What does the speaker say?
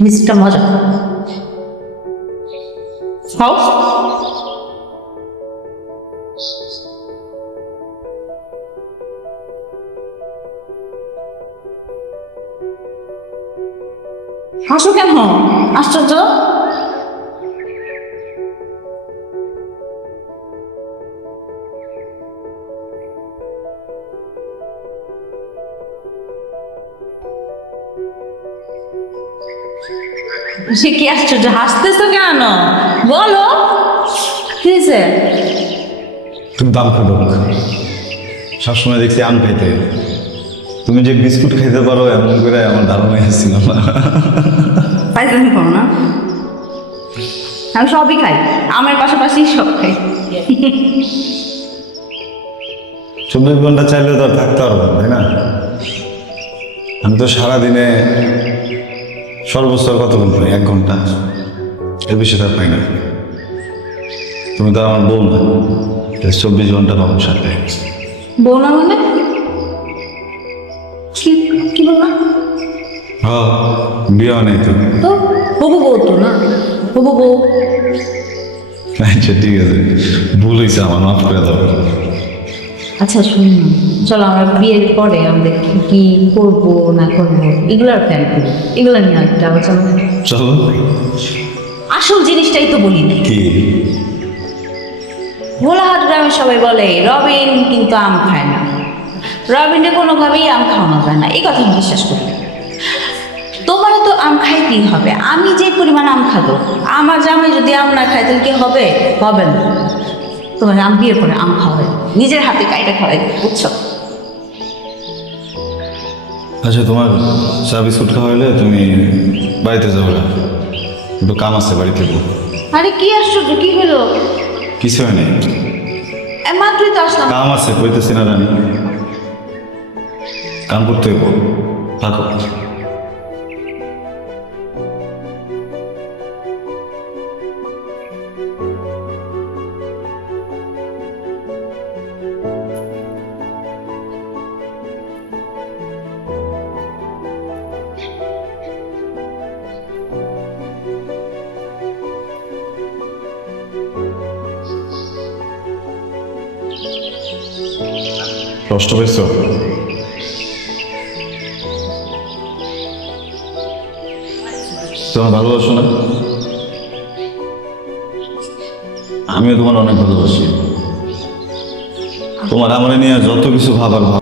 মিষ্টিটা মজা। খাও। হাসো কেন? আশ্চর্য। সে কি আশ্চর্য? হাসতেছো কেন? বলো। কি হয়েছে? তুমি দাম খাব সবসময় দেখছি আম খাইতে। তুমি যে বিস্কুট খাইতে পারো এমন করে আমার ধারণা এসেছিল না। পাইতেছি করো না। আমি সবই খাই। আমার পাশাপাশি সব খাই। চব্বিশ ঘণ্টা চাইলে তো আর থাকতে পারব না, তাই না? আমি তো সারাদিনে সর্বোচ্চ কতক্ষণ পাই এক ঘণ্টা? এর বেশি তার পাই না। তুমি তো আমার বউ না। চব্বিশ ঘণ্টা পাবো সাথে। বউ না মানে? কি কি বললাম হ বিয়ে নেই তো। তো হবু বউ তো না? হবু বউ? আচ্ছা ঠিক আছে। ভুল হয়েছে আমার মাফ করে দাও। আচ্ছা শুন চলো আমরা বিয়ের পরে আমাদের কি করব না করব এগুলোর প্ল্যান করি। এগুলো নিয়ে একটা আলোচনা চলো। আসল জিনিসটাই তো বলি না কি? ভোলাহাট গ্রামে সবাই বলে রবিন কিন্তু আম খায় না। রবিনে কোনোভাবেই আম খাওয়ানো যায় না এই কথা আমি বিশ্বাস করি। তোমারও তো আম খাইতেই হবে। আমি যে পরিমাণ আম খাব আমার জামাই যদি আম না খায় তাহলে কি হবে? হবে না। তোমার আম বিয়ের পরে আম খাওয়াই নিজের হাতে কাইটা খাওয়াই বুঝছ? আচ্ছা তোমার চা বিস্কুট খাওয়াইলে তুমি বাড়িতে যাও না একটু কাম আছে বাড়িতে আরে কি আশ্চর্য কি হলো? কিছু হয় নাই। মাত্রই তো আসলাম। কাম আছে কইতেছি না রানী কাম করতে হইব। থাকো। কষ্ট পেয়েছ তোমার ভালোবাসো না? আমিও তোমার অনেক ভালোবাসি। তোমার আমার নিয়ে যত কিছু ভাবার ভাব